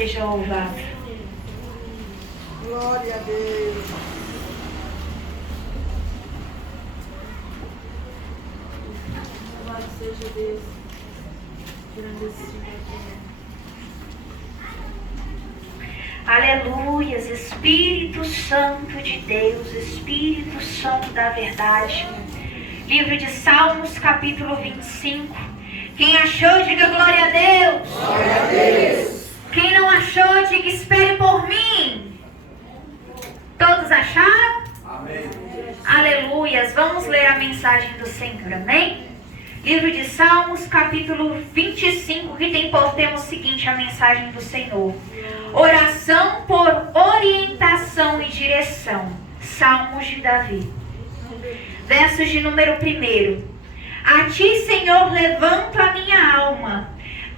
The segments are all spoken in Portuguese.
seja louvado. Glória a Deus. Louvado seja Deus. Grandecido é. Aleluias, Espírito Santo de Deus, Espírito Santo da verdade. Livro de Salmos, capítulo 25. Quem achou, diga glória a Deus. Glória a Deus. Quem não achou, diga espere por mim. Todos acharam? Amém. Aleluias. Vamos ler a mensagem do Senhor, amém? Livro de Salmos, capítulo 25, que tem por tema o seguinte, a mensagem do Senhor. Oração por orientação e direção. Salmos de Davi. Versos de número 1. A ti, Senhor, levanto a minha alma.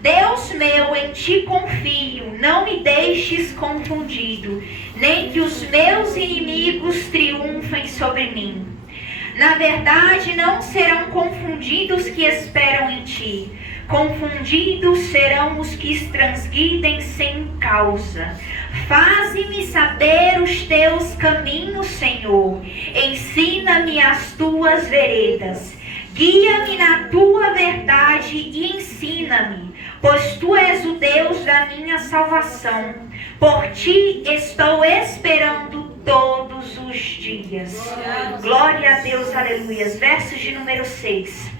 Deus meu, em ti confio. Não me deixes confundido, nem que os meus inimigos triunfem sobre mim. Na verdade, não serão confundidos que esperam em ti. Confundidos serão os que transgridem sem causa. Faze-me saber os teus caminhos, Senhor. Ensina-me as tuas veredas. Guia-me na tua verdade e ensina-me, pois tu és o Deus da minha salvação. Por ti estou esperando todos os dias. Glória a Deus, aleluias. Versos de número 6.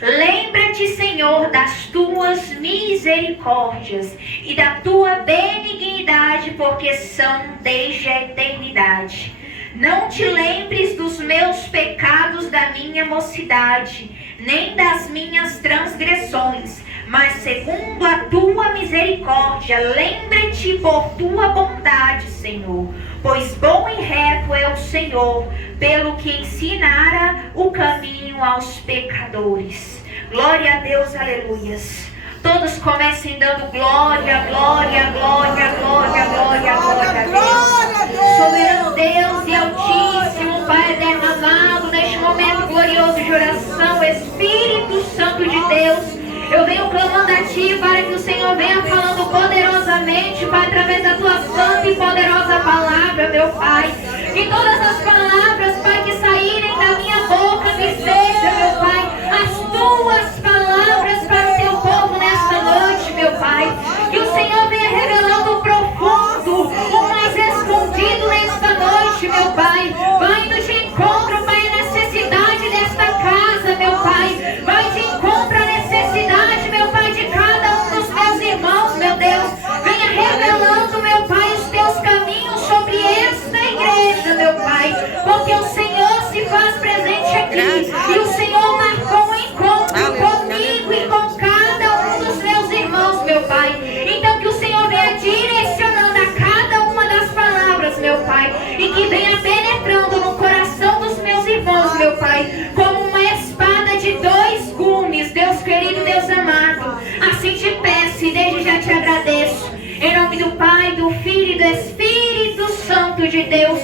Lembra-te, Senhor, das tuas misericórdias e da tua benignidade, porque são desde a eternidade. Não te lembres dos meus pecados da minha mocidade, nem das minhas transgressões, mas segundo a tua misericórdia, lembra-te por tua bondade, Senhor. Pois bom e reto é o Senhor, pelo que ensinara o caminho aos pecadores. Glória a Deus, aleluias. Todos comecem dando glória, glória, glória, glória, glória, glória a Deus. Soberano Deus e Altíssimo, Pai eterno amado, neste momento glorioso de oração, Espírito Santo de Deus, eu venho clamando a Ti para que o Senhor venha falando poderosamente, Pai, através da Tua santa e poderosa palavra, meu Pai. Que todas as palavras, Pai, que saírem da minha boca, que seja, meu Pai, as Tuas palavras para o Teu povo nesta noite, meu Pai. Que o Senhor venha revelando o profundo, o mais escondido nesta noite, meu Pai. Vai indo de encontro, Pai, a necessidade desta casa, meu Pai. Vai de encontro a necessidade, meu Pai, de cada um dos meus irmãos, meu Deus. Venha revelando, meu Pai, os Teus caminhos sobre esta igreja, meu Pai. Porque o Senhor se faz presente aqui. E o Senhor marcou um encontro comigo e com cada um dos meus irmãos, meu Pai. Então que o Senhor venha direcionando a cada uma das palavras, meu Pai. E que venha penetrando no coração dos meus irmãos, meu Pai. Como uma espada de 2 gumes, Deus querido, Deus amado. Assim te peço e desde já te agradeço. Em nome do Pai, do Filho e do Espírito Santo de Deus.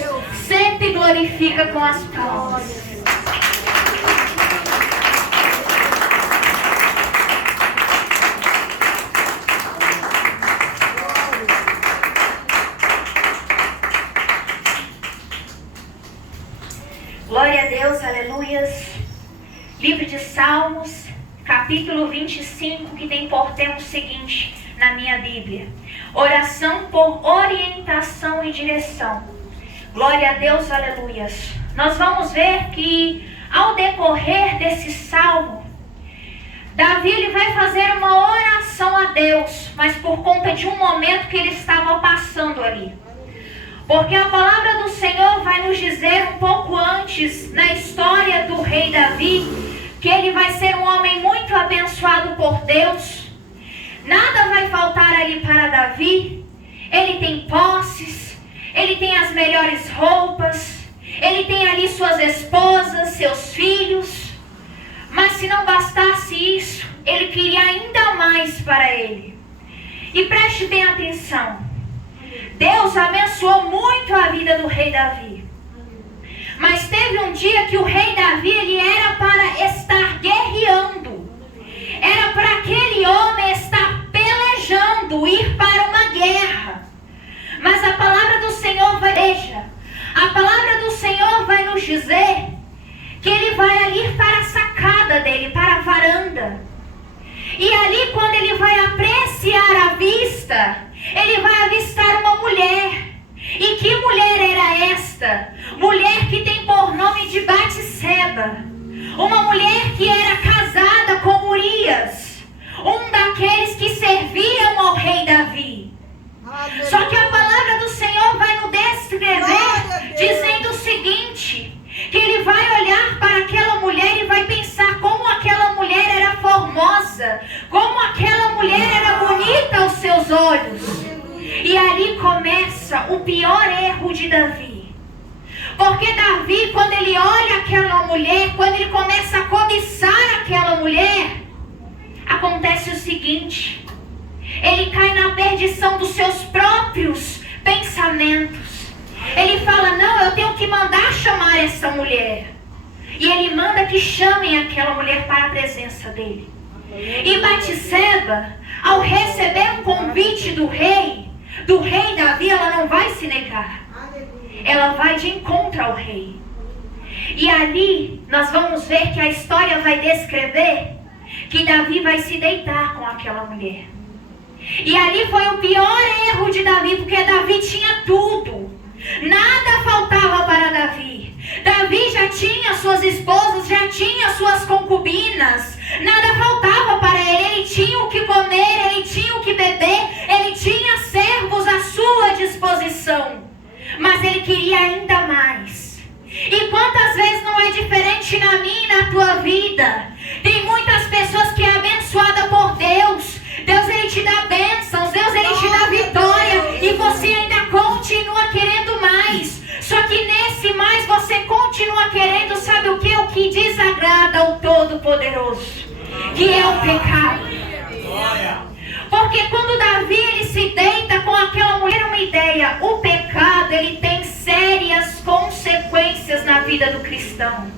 Sempre glorifica com as palmas. Glória a Deus, aleluias. Livro de Salmos, capítulo 25, que tem por tema o seguinte na minha Bíblia: oração por orientação e direção. Glória a Deus, aleluias. Nós vamos ver que ao decorrer desse salmo, Davi ele vai fazer uma oração a Deus, mas por conta de um momento que ele estava passando ali. Porque a palavra do Senhor vai nos dizer um pouco antes, na história do rei Davi, que ele vai ser um homem muito abençoado por Deus. Nada vai faltar ali para Davi. Ele tem posses, ele tem as melhores roupas, ele tem ali suas esposas, seus filhos. Mas se não bastasse isso, ele queria ainda mais para ele. E preste bem atenção. Deus abençoou muito a vida do rei Davi. Mas teve um dia que o rei Davi ele era para estar guerreando. Era para aquele homem estar pelejando, ir para uma quando ele vai apreciar a vista, ele vai avistar uma mulher. E que mulher era esta? Mulher que tem por nome de Batseba. Uma mulher que era casada com Urias, um daqueles que serviam ao rei Davi. Só que a palavra do Senhor vai nos descrever dizendo o seguinte, que ele vai olhar para aquela mulher e vai pensar como aquela mulher era formosa, como aquela mulher era bonita aos seus olhos. E ali começa o pior erro de Davi. Porque Davi, quando ele olha aquela mulher, quando ele começa a cobiçar aquela mulher, acontece o seguinte: ele cai na perdição dos seus próprios pensamentos. Ele fala, não, eu tenho que mandar chamar essa mulher. E ele manda que chamem aquela mulher para a presença dele. E Batseba, ao receber um convite do rei Davi, ela não vai se negar. Ela vai de encontro ao rei. E ali nós vamos ver que a história vai descrever que Davi vai se deitar com aquela mulher. E ali foi o pior erro de Davi, porque Davi tinha tudo. Nada faltava para Davi. Davi já tinha suas esposas, já tinha suas concubinas. Nada faltava para ele. Ele tinha o que comer, ele tinha o que beber, ele tinha servos à sua disposição. Mas ele queria ainda mais. E quantas vezes não é diferente na minha e na tua vida? Tem muitas pessoas que é abençoada por Deus. Deus, ele te dá bênçãos, Deus, ele te dá vitória, e você ainda continua querendo mais. Só que nesse mais você continua querendo, sabe o que? O que desagrada ao Todo-Poderoso, que é o pecado. Porque quando Davi ele se deita com aquela mulher, uma ideia, o pecado ele tem sérias consequências na vida do cristão.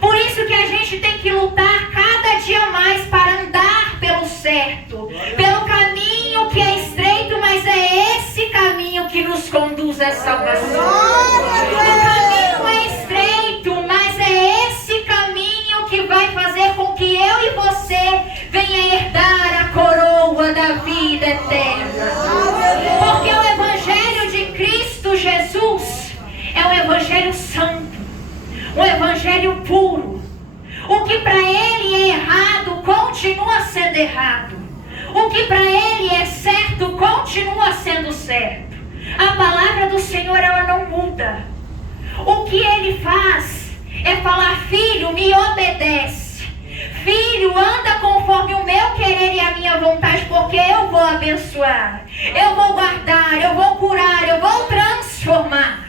Por isso que a gente tem que lutar cada dia mais para andar pelo certo, pelo caminho que é estreito, mas é esse caminho que nos conduz à salvação. O caminho é estreito, mas é esse caminho que vai fazer com que eu e você venha herdar a coroa da vida eterna. Porque o Evangelho de Cristo Jesus é um Evangelho santo, um Evangelho puro. O que para ele é errado continua sendo errado. O que para ele é certo continua sendo certo. A palavra do Senhor ela não muda. O que ele faz é falar: filho, me obedece. Filho, anda conforme o meu querer e a minha vontade, porque eu vou abençoar, eu vou guardar, eu vou curar, eu vou transformar.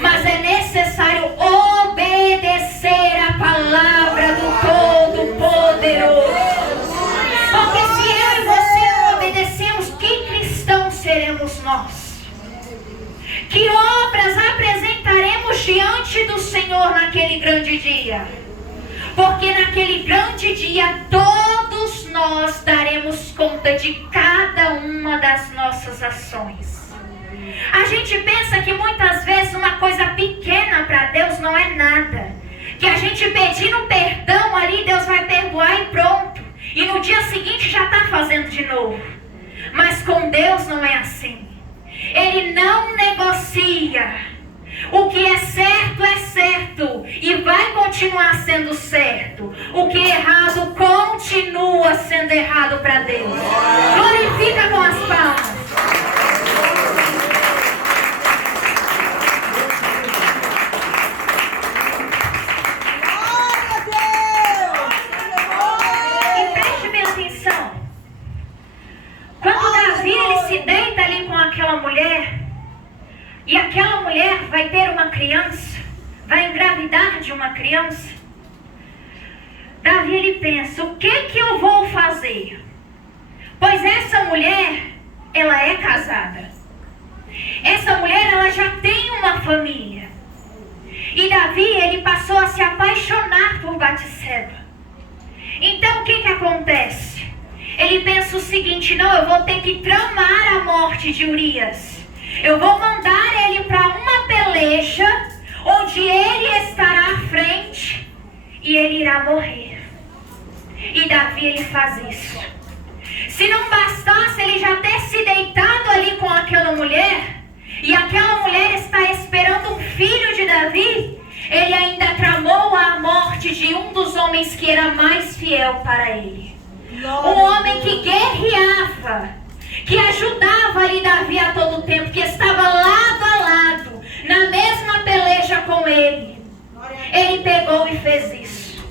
Mas é necessário obedecer a palavra do Todo-Poderoso. Porque se eu e você não obedecemos, que cristãos seremos nós? Que obras apresentaremos diante do Senhor naquele grande dia? Porque naquele grande dia todos nós daremos conta de cada uma das nossas ações. A gente pensa que muitas vezes uma coisa pequena para Deus não é nada. Que a gente pedindo perdão ali, Deus vai perdoar e pronto. E no dia seguinte já está fazendo de novo. Mas com Deus não é assim. Ele não negocia. O que é certo e vai continuar sendo certo. O que é errado continua sendo errado para Deus. Glorifica com as palmas. Deita ali com aquela mulher, e aquela mulher vai ter uma criança, vai engravidar de uma criança. Davi ele pensa: o que eu vou fazer? Pois essa mulher, ela é casada. Essa mulher, ela já tem uma família. E Davi, ele passou a se apaixonar por Batseba. Então o que acontece? Ele pensa o seguinte: não, eu vou ter que tramar a morte de Urias. Eu vou mandar ele para uma peleja, onde ele estará à frente e ele irá morrer. E Davi ele faz isso. Se não bastasse ele já ter se deitado ali com aquela mulher, e aquela mulher está esperando um filho de Davi, ele ainda tramou a morte de um dos homens que era mais fiel para ele. Um homem que guerreava, que ajudava ali Davi a todo tempo, que estava lado a lado, na mesma peleja com ele. Ele pegou e fez isso.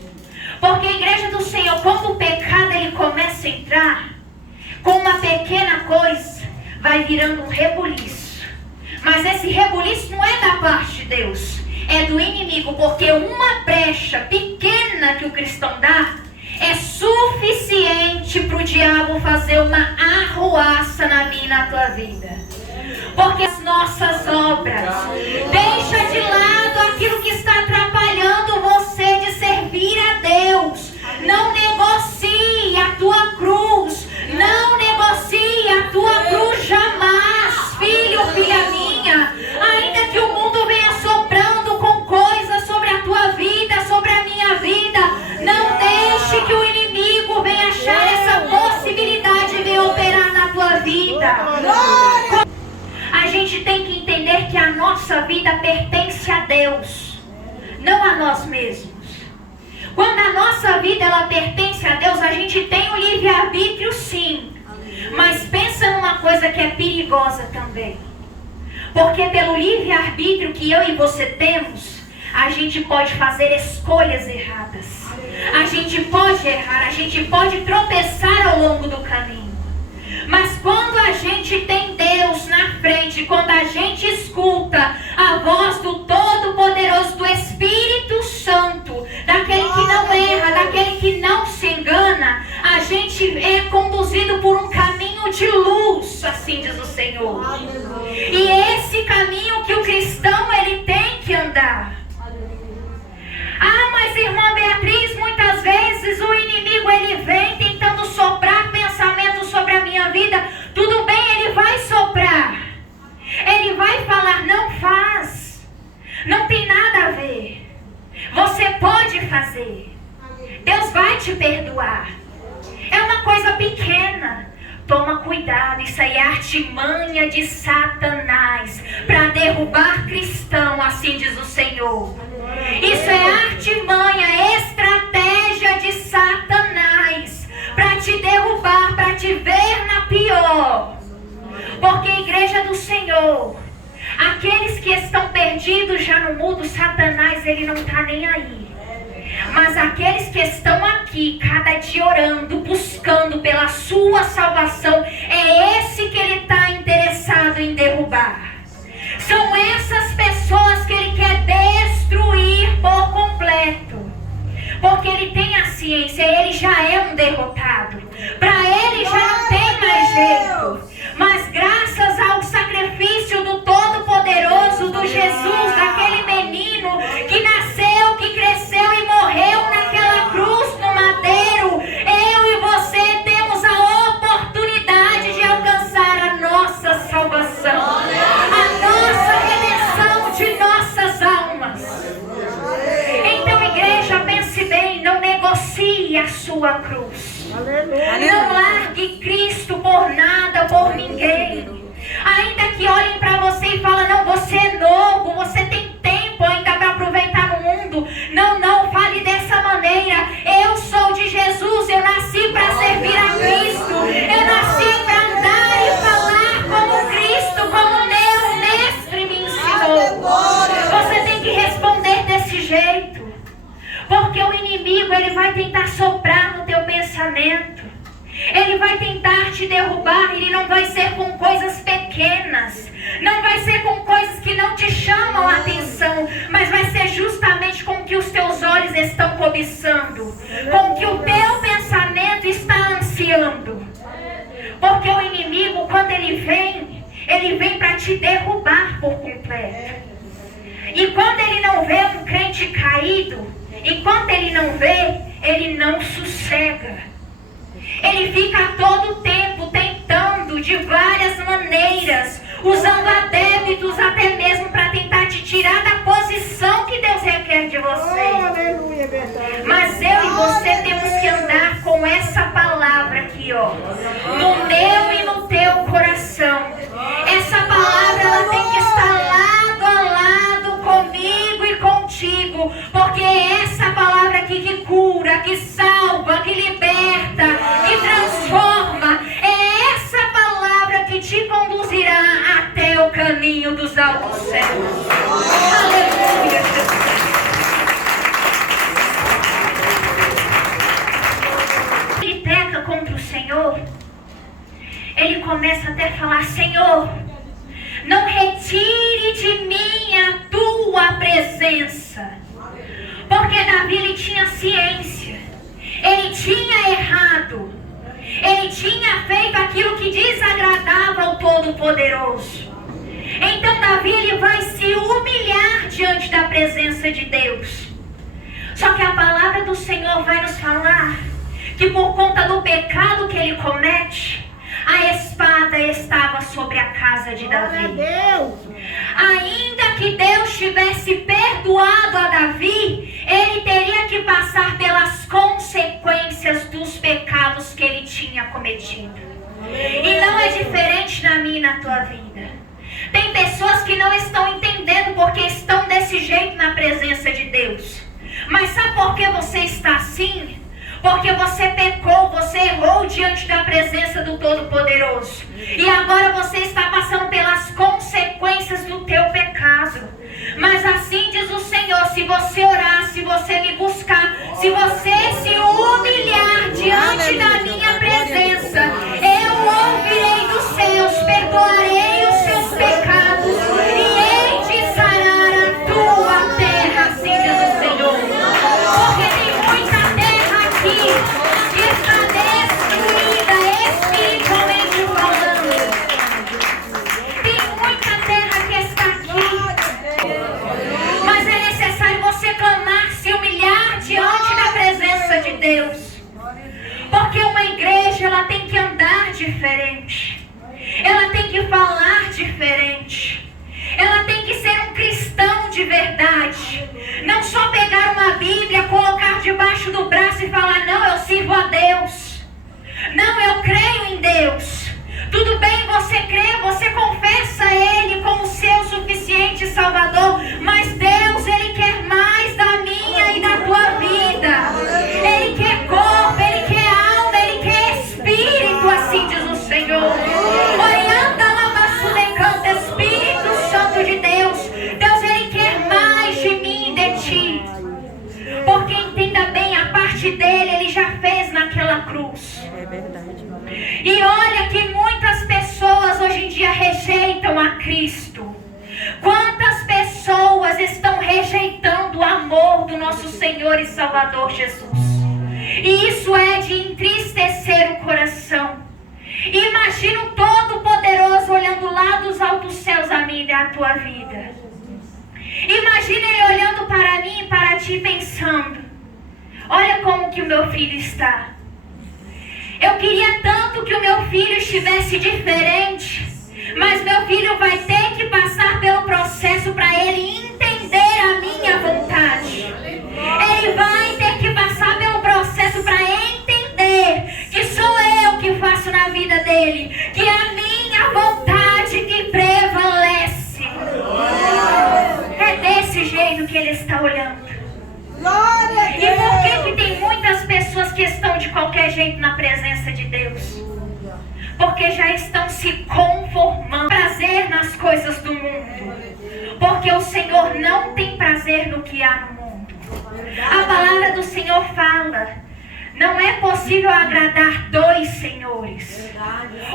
Porque a igreja do Senhor, quando o pecado ele começa a entrar, com uma pequena coisa, vai virando um rebuliço. Mas esse rebuliço não é da parte de Deus, é do inimigo, porque uma brecha pequena que o cristão dá é suficiente para o diabo fazer uma arruaça na minha e na tua vida. Porque as nossas obras, deixa de lado aquilo que está atrapalhando você de servir a Deus. Não negocie a tua cruz, não negocie a tua cruz jamais, filho, filha minha. Ainda que o mundo venha soprando com coisas sobre a tua vida, sobre a minha vida, não deixe que o inimigo venha achar essa possibilidade de vir operar na tua vida. A gente tem que entender que a nossa vida pertence a Deus, não a nós mesmos. Quando a nossa vida ela pertence a Deus, a gente tem o livre-arbítrio sim. Mas pensa numa coisa que é perigosa também. Porque pelo livre-arbítrio que eu e você temos, a gente pode fazer escolhas erradas. A gente pode errar, a gente pode tropeçar ao longo do caminho. Mas quando a gente tem Deus na frente, quando a gente escuta a voz do Todo-Poderoso, do Espírito Santo, daquele que não erra, daquele que não se engana, a gente é conduzido por um caminho de luz, assim diz o Senhor. E esse caminho que o cristão ele tem que andar. Ah, mas irmã Beatriz, muitas vezes o inimigo ele vem tentando soprar pensamentos sobre a minha vida. Tudo bem, ele vai soprar. Ele vai falar, não faz. Não tem nada a ver. Você pode fazer. Deus vai te perdoar. É uma coisa pequena. Toma cuidado, isso aí é artimanha de Satanás para derrubar cristão, assim diz o Senhor. Isso é artimanha, estratégia de Satanás para te derrubar, para te ver na pior. Porque a igreja do Senhor, aqueles que estão perdidos já no mundo, Satanás ele não está nem aí. Mas aqueles que estão aqui, cada dia orando, buscando pela sua salvação, é esse que ele está interessado em derrubar. São essas pessoas que ele quer destruir por completo. Porque ele tem a ciência, ele já é um derrotado. Para ele já não tem mais jeito. Mas graças ao sacrifício do Todo-Poderoso, do Jesus, daquele menino que nasceu, que cresceu e morreu naquela cruz no madeiro, eu e você temos a oportunidade de alcançar a nossa salvação, a nossa redenção de nossas almas. Então, igreja, pense bem, não negocie a sua cruz. Não largue Cristo por nada, por ninguém. Ainda que olhem para você e falem, não, você é novo, você tem tempo ainda para aproveitar no mundo. Não, fale dessa maneira. Eu sou de Jesus, eu nasci para servir a Cristo. Eu nasci para andar e falar como Cristo, como meu mestre me ensinou. Você tem que responder desse jeito. Porque o inimigo, ele vai tentar soprar no teu pensamento. Ele vai tentar te derrubar. Ele não vai ser com coisas pequenas. Não vai ser com coisas que não te chamam a atenção. Mas vai ser justamente com o que os teus olhos estão cobiçando. Com o que o teu pensamento está ansiando. Porque o inimigo, quando ele vem para te derrubar por completo. E quando ele não vê um crente caído, enquanto ele não vê, ele não sossega. Ele fica a todo tempo tentando de várias maneiras, usando adébitos até mesmo para tentar te tirar da posição que Deus requer de você. Mas eu e você temos que andar com essa palavra aqui, ó. Senhor, no meu e no teu coração. Essa palavra ela tem que estar lado a lado comigo e contigo, porque é essa palavra aqui que cura, que salva, que liberta, que transforma. É essa palavra que te conduzirá até o caminho dos altos céus. Aleluia, Jesus. Ele peca contra o Senhor, ele começa até a falar: Senhor, não retire de mim a tua presença. Porque Davi ele tinha ciência, ele tinha errado, ele tinha feito aquilo que desagradava ao Todo-Poderoso. Então Davi ele vai se humilhar diante da presença de Deus. Só que a palavra do Senhor vai nos falar que por conta do pecado que ele comete, a espada estava sobre a casa de Davi. Ainda que Deus tivesse perdoado a Davi, ele teria que passar pelas consequências dos pecados que ele tinha cometido. E não é diferente na minha e na tua vida. Tem pessoas que não estão entendendo porque estão desse jeito na presença de Deus. Mas sabe por que você está assim? Porque você pecou, você errou diante da presença do Todo-Poderoso. E agora você está passando pelas consequências do teu pecado. Mas assim diz o Senhor: se você orar, se você me buscar, se você se humilhar diante da minha presença, eu ouvirei dos céus, perdoarei os seus pecados e hei de sarar a tua terra, assim diz o Senhor. Porque tem muita terra aqui que está destruída espiritualmente falando. Tem muita terra que está aqui. Mas é necessário você clamar, se humilhar diante da presença de Deus. Porque uma igreja ela tem que andar diferente. Ela tem que falar diferente. Ela tem que ser um cristão de verdade. Não só pegar uma Bíblia, colocar debaixo do braço e falar: não, eu sirvo a Deus. Não, eu creio em Deus. Tudo bem, você crê, você confessa Ele como seu suficiente Salvador. Mas Deus, Ele quer mais da minha e da tua vida. Ele quer corpo, Ele quer alma, Ele quer espírito, assim diz o Senhor. Orienta lá, decanta, Espírito Santo de Deus. Deus, Ele quer mais de mim e de ti. Porque entenda bem, a parte dele Ele já fez naquela cruz. É verdade. E olha que muitas pessoas hoje em dia rejeitam a Cristo. Quantas pessoas estão rejeitando o amor do nosso Senhor e Salvador Jesus. E isso é de entristecer o coração. Imagina o Todo-Poderoso olhando lá dos altos céus a minha e a tua vida. Imagina Ele olhando para mim e para ti pensando: olha como que o meu filho está. Eu queria tanto que o meu filho estivesse diferente, mas meu filho vai ter que passar pelo processo para ele entender a minha vontade. Ele vai ter que passar pelo processo para entender que sou eu que faço na vida dele, que é a minha vontade que prevalece. É desse jeito que ele está olhando. E por que tem muitas pessoas que estão de qualquer jeito na presença de Deus? Porque já estão se conformando, prazer nas coisas do mundo. Porque o Senhor não tem prazer no que há no mundo. A palavra do Senhor fala: não é possível agradar dois senhores.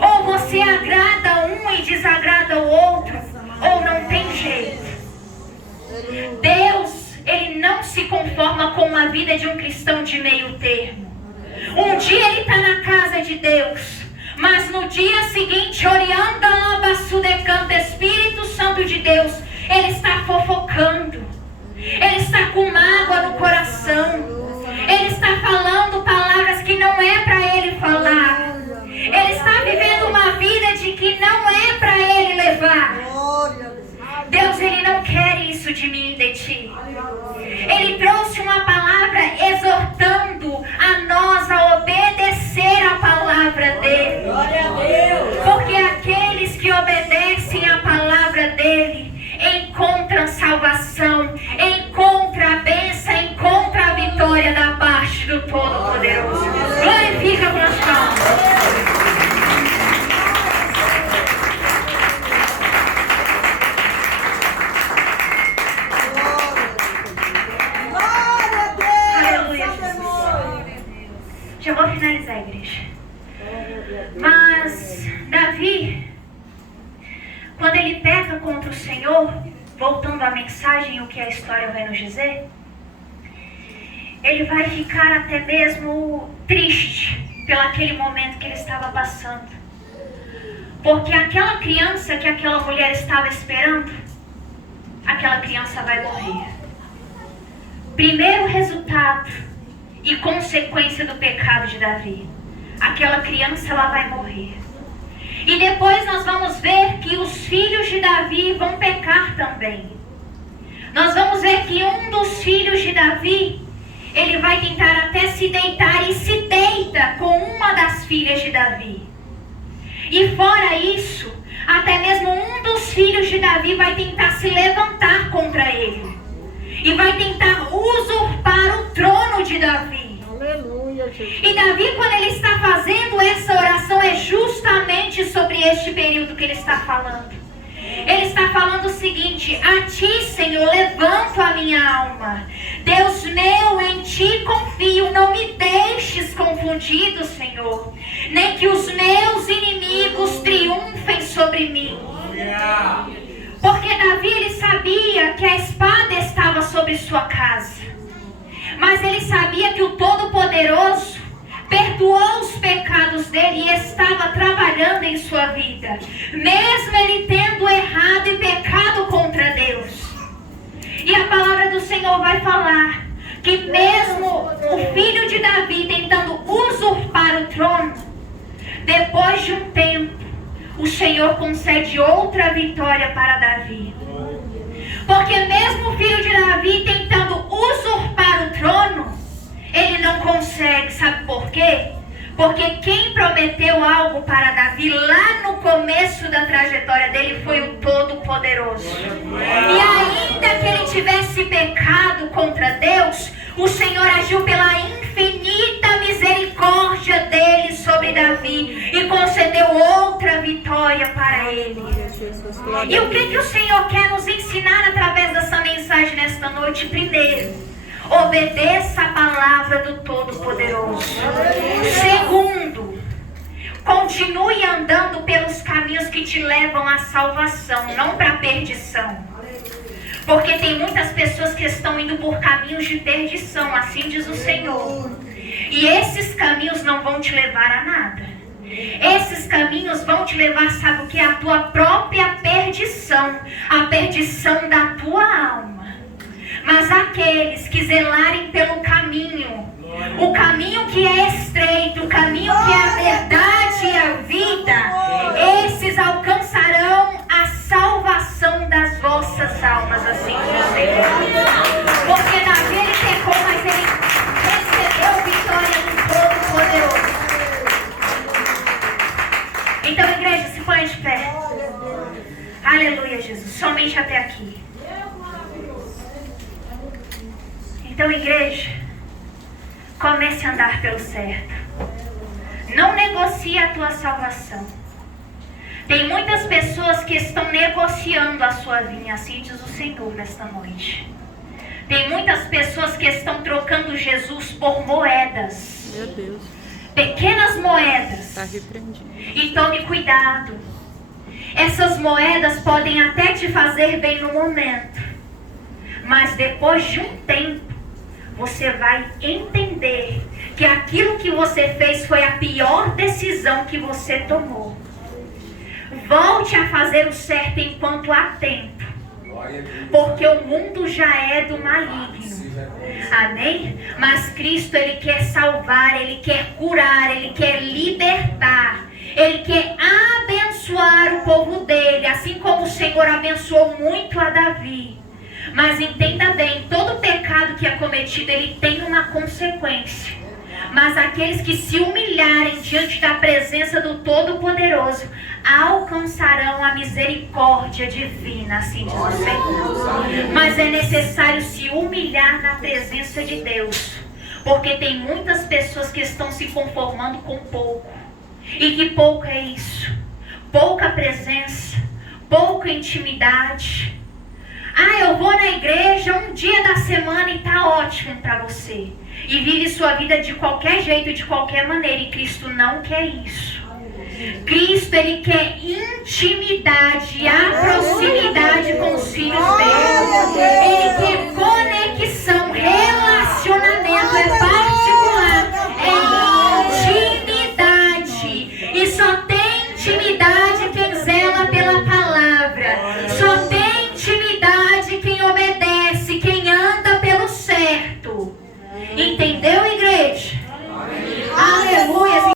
Ou você agrada um e desagrada o outro, ou não tem jeito. Deus, Ele não se conforma com a vida de um cristão de meio termo. Um dia ele está na casa de Deus, mas no dia seguinte, Orianda Labaçu decanta, Espírito Santo de Deus, ele está fofocando. Ele está com mágoa no coração. Ele está falando palavras que não é para ele falar. Ele está vivendo uma vida de que não é para ele levar. Deus, Ele não quer isso de mim e de ti. Ele trouxe uma palavra exortando a nós a obedecer a palavra finalizar, igreja. Mas Davi, quando ele peca contra o Senhor, voltando à mensagem, o que a história vai nos dizer, ele vai ficar até mesmo triste pelo aquele momento que ele estava passando. Porque aquela criança que aquela mulher estava esperando, aquela criança vai morrer. Primeiro resultado e consequência do pecado de Davi, aquela criança ela vai morrer. E depois nós vamos ver que os filhos de Davi vão pecar também. Nós vamos ver que um dos filhos de Davi, ele vai tentar até se deitar e se deita com uma das filhas de Davi. E fora isso, até mesmo um dos filhos de Davi vai tentar se levantar contra ele. E vai tentar usurpar o trono de Davi. Aleluia, Jesus. E Davi, quando ele está fazendo essa oração, é justamente sobre este período que ele está falando. Ele está falando o seguinte: a ti, Senhor, levanto a minha alma. Deus meu, em ti confio. Não me deixes confundido, Senhor. Nem que os meus inimigos triunfem sobre mim. Porque Davi, ele sabia que a espada estava sobre sua casa. Mas ele sabia que o Todo-Poderoso perdoou os pecados dele e estava trabalhando em sua vida, mesmo ele tendo errado e pecado contra Deus. E a palavra do Senhor vai falar que mesmo o filho de Davi tentando usurpar o trono, depois de um tempo, o Senhor concede outra vitória para Davi. Porque mesmo o filho de Davi tentando usurpar o trono, ele não consegue. Sabe por quê? Porque quem prometeu algo para Davi lá no começo da trajetória dele foi o Todo-Poderoso. E ainda que ele tivesse pecado contra Deus, o Senhor agiu pela infinita misericórdia dele sobre Davi e concedeu outra vitória para ele. E o que o Senhor quer nos ensinar através dessa mensagem nesta noite? Primeiro, obedeça a palavra do Todo-Poderoso. Segundo, continue andando pelos caminhos que te levam à salvação, não para a perdição. Porque tem muitas pessoas que estão indo por caminhos de perdição, assim diz o Senhor. E esses caminhos não vão te levar a nada. Esses caminhos vão te levar, sabe o que? A tua própria perdição. A perdição da tua alma. Mas aqueles que zelarem pelo caminho, o caminho que é estreito, o caminho que é a verdade e a vida, esses alcançarão a salvação das vossas almas, assim diz o Senhor. Porque Davi ele pecou, mas ele recebeu vitória do Todo-Poderoso. Então, igreja, se põe de pé. Aleluia, Jesus. Somente até aqui. Então, igreja, comece a andar pelo certo. Não negocie a tua salvação. Tem muitas pessoas que estão negociando a sua vinha, assim diz o Senhor nesta noite. Tem muitas pessoas que estão trocando Jesus por moedas. Meu Deus. Pequenas moedas. Está repreendido. E tome cuidado. Essas moedas podem até te fazer bem no momento. Mas depois de um tempo, você vai entender que aquilo que você fez foi a pior decisão que você tomou. Volte a fazer o certo enquanto há tempo. Porque o mundo já é do maligno. Amém? Mas Cristo, Ele quer salvar, Ele quer curar, Ele quer libertar. Ele quer abençoar o povo dele, assim como o Senhor abençoou muito a Davi. Mas entenda bem, todo pecado que é cometido, ele tem uma consequência. Mas aqueles que se humilharem diante da presença do Todo-Poderoso alcançarão a misericórdia divina, assim diz o Senhor. Mas é necessário se humilhar na presença de Deus, porque tem muitas pessoas que estão se conformando com pouco. E que pouco é isso? Pouca presença, pouca intimidade. Ah, eu vou na igreja um dia da semana e tá ótimo para você. E vive sua vida de qualquer jeito, de qualquer maneira. E Cristo não quer isso. Cristo, Ele quer intimidade, aproximação